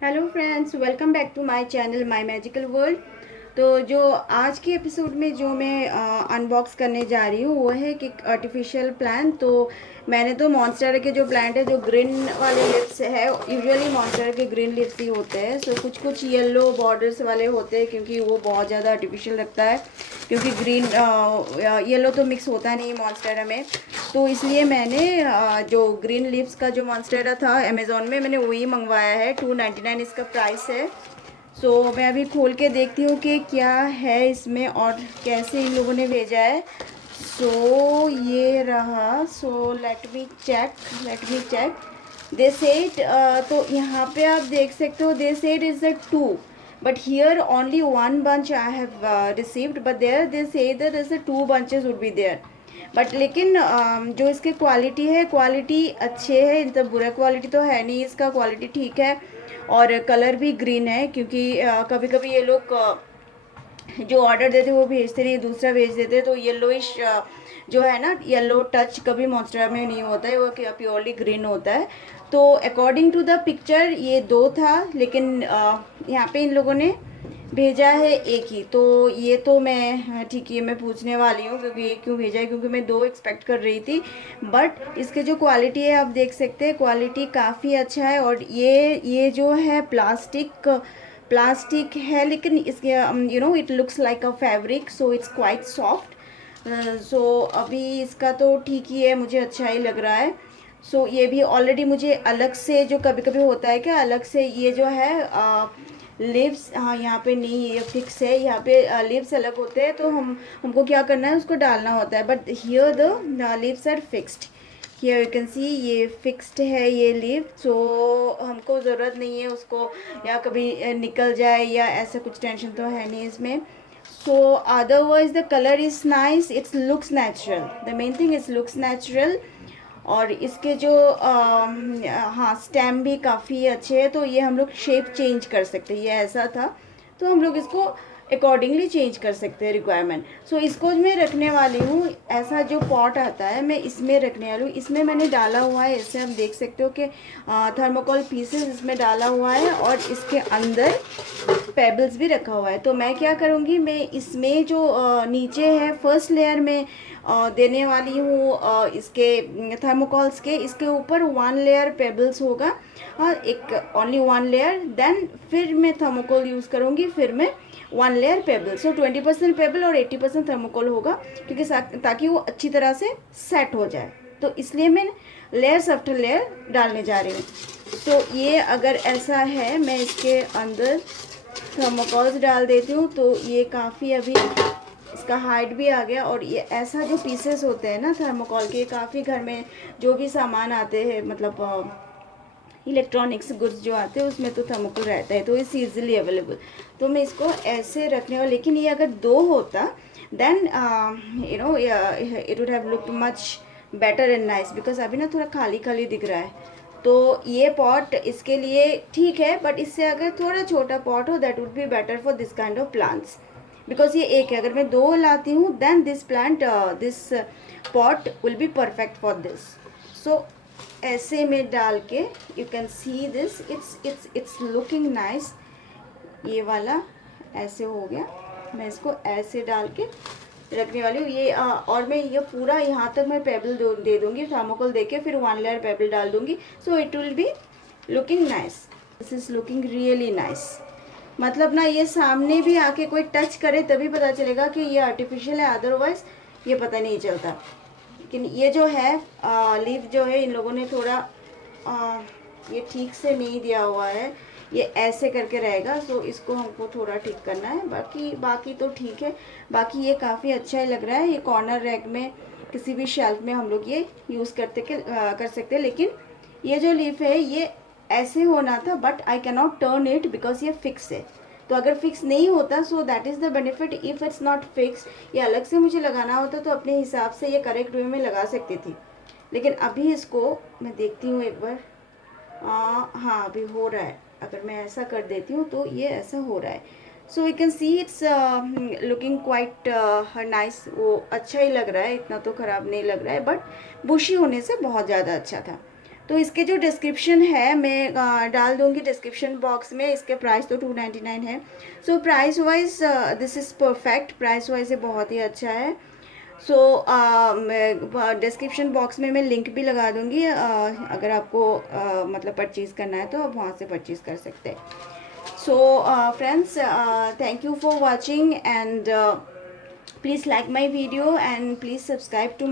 Hello friends, welcome back to my channel my magical world. तो जो आज के एपिसोड में जो मैं अनबॉक्स करने जा रही हूँ वो है कि आर्टिफिशियल प्लांट। तो मैंने तो मॉन्स्टेरा के जो प्लांट है जो ग्रीन वाले लिप्स है, यूजुअली मॉन्स्टेरा के ग्रीन लिप्स ही होते हैं। सो कुछ कुछ येलो बॉर्डर्स वाले होते हैं क्योंकि वो बहुत ज़्यादा आर्टिफिशियल लगता है, क्योंकि ग्रीन येलो तो मिक्स होता नहीं मॉन्स्टेरा में। तो इसलिए मैंने जो ग्रीन लिप्स का जो मॉन्स्टेरा था अमेज़ोन में मैंने वही मंगवाया है। 299 इसका प्राइस है। सो मैं अभी खोल के देखती हूँ कि क्या है इसमें और कैसे इन लोगों ने भेजा है। सो ये रहा। So let me check they said. तो यहाँ पे आप देख सकते हो, they said is a two, but here only one bunch I have received, but there they say that there's a two bunches would be there। But लेकिन जो इसकी क्वालिटी है, क्वालिटी अच्छे है, मतलब बुरा क्वालिटी तो है नहीं, इसका क्वालिटी ठीक है। और कलर भी ग्रीन है, क्योंकि कभी कभी ये लोग जो ऑर्डर देते वो भेजते नहीं, दूसरा भेज देते। तो येलोइश जो है ना, येलो टच कभी मॉन्स्टेरा में नहीं होता है, वो प्योरली ग्रीन होता है। तो अकॉर्डिंग टू द पिक्चर ये दो था, लेकिन यहाँ पे इन लोगों ने भेजा है एक ही। तो ये तो मैं ठीक है, मैं पूछने वाली हूँ क्योंकि ये क्यों भेजा है, क्योंकि मैं दो एक्सपेक्ट कर रही थी। बट इसके जो क्वालिटी है आप देख सकते हैं, क्वालिटी काफ़ी अच्छा है। और ये जो है प्लास्टिक है, लेकिन इसके it looks like a fabric, so it's quite soft. So अभी इसका तो ठीक ही है, मुझे अच्छा ही लग रहा है। सो ये भी ऑलरेडी मुझे अलग से, जो कभी कभी होता है क्या, अलग से ये जो है लिव्स, हाँ यहाँ पे नहीं, ये फिक्स है। यहाँ पे लिव्स अलग होते हैं, तो हमको क्या करना है, उसको डालना होता है। But here the leaves are fixed. Here you can see ये फिक्स्ड है ये लिव। सो हमको ज़रूरत नहीं है उसको, या कभी निकल जाए या ऐसा कुछ टेंशन तो है नहीं इसमें। सो otherwise the colour is nice, it's looks natural, the main thing is looks natural. और इसके जो हाँ, स्टेम भी काफ़ी अच्छे है। तो ये हम लोग शेप चेंज कर सकते हैं, ये ऐसा था तो हम लोग इसको अकॉर्डिंगली चेंज कर सकते हैं रिक्वायरमेंट। सो इसको मैं रखने वाली हूँ, ऐसा जो पॉट आता है मैं इसमें रखने वाली हूँ। इसमें मैंने डाला हुआ है, इससे आप देख सकते हो कि थर्मोकोल पीसेस इसमें डाला हुआ है, और इसके अंदर पेबल्स भी रखा हुआ है। तो मैं क्या करूँगी, मैं इसमें जो नीचे है फर्स्ट लेयर में देने वाली हूँ इसके थर्मोकॉल्स के, इसके ऊपर वन लेयर पेबल्स होगा, हाँ, एक ओनली वन लेयर। देन फिर मैं थर्मोकोल यूज़ करूँगी, फिर मैं वन लेयर पेबल। सो 20% पेबल और 80% थर्मोकोल होगा, क्योंकि ताकि वो अच्छी तरह से सेट हो जाए। तो इसलिए मैं लेयर्स आफ्टर लेयर डालने जा रही हूँ। तो ये अगर ऐसा है, मैं इसके अंदर थर्मोकॉल्स डाल देती हूँ। तो ये काफ़ी अभी इसका हाइट भी आ गया। और ये ऐसा जो पीसेस होते हैं ना थर्मोकॉल के, काफ़ी घर में जो भी सामान आते हैं, मतलब इलेक्ट्रॉनिक्स गुड्स जो आते हैं उसमें तो थर्मोकोल रहता है, तो इट्स ईजिली अवेलेबल। तो मैं इसको ऐसे रखने वाला, लेकिन ये अगर दो होता then it would have looked much better and nice, because अभी ना थोड़ा खाली खाली दिख रहा है। तो ये पॉट इसके लिए ठीक है, बट इससे अगर थोड़ा छोटा पॉट हो that would be better for this kind of plants. Because ये एक है, अगर मैं दो लाती हूँ then this plant, this pot will be perfect for this. So ऐसे में डाल के you can see this, it's looking nice. ये वाला ऐसे हो गया, मैं इसको ऐसे डाल के रखने वाली हूँ। ये और मैं ये पूरा यहाँ तक मैं पेबल दे दूँगी, थर्मोकोल दे के फिर वन लेयर पेबल डाल दूँगी। So it will be looking nice, this is looking really nice. मतलब ना, ये सामने भी आके कोई टच करे तभी पता चलेगा कि ये आर्टिफिशियल है, अदरवाइज ये पता नहीं चलता। लेकिन ये जो है लीफ जो है, इन लोगों ने थोड़ा ये ठीक से नहीं दिया हुआ है, ये ऐसे करके रहेगा। सो इसको हमको थोड़ा ठीक करना है, बाकी बाकी तो ठीक है। बाकी ये काफ़ी अच्छा ही लग रहा है। ये कॉर्नर रैक में, किसी भी शेल्फ में हम लोग ये यूज़ कर सकते हैं। लेकिन ये जो लीफ है ये ऐसे होना था, but I can not turn it because ये फिक्स है। तो अगर फिक्स नहीं होता, so that is the benefit. If it's not fix, ये अलग से मुझे लगाना होता तो अपने हिसाब से ये करेक्ट वे में लगा सकती थी। लेकिन अभी इसको मैं देखती हूँ एक बार, हाँ अभी हो रहा है। अगर मैं ऐसा कर देती हूँ तो ये ऐसा हो रहा है। So you can see it's looking quite nice. वो अच्छा ही लग रहा है, इतना तो ख़राब नहीं लग रहा है, बट बुशी होने से बहुत ज़्यादा अच्छा था। तो इसके जो डिस्क्रिप्शन है मैं डाल दूँगी डिस्क्रिप्शन बॉक्स में। इसके प्राइस तो 299 है। So price wise this is perfect, price wise ये बहुत ही अच्छा है। सो मैं डिस्क्रिप्शन बॉक्स में मैं लिंक भी लगा दूँगी, अगर आपको मतलब परचेज़ करना है तो आप वहाँ से परचेज़ कर सकते हैं। So friends, thank you for watching and please like my video and please subscribe to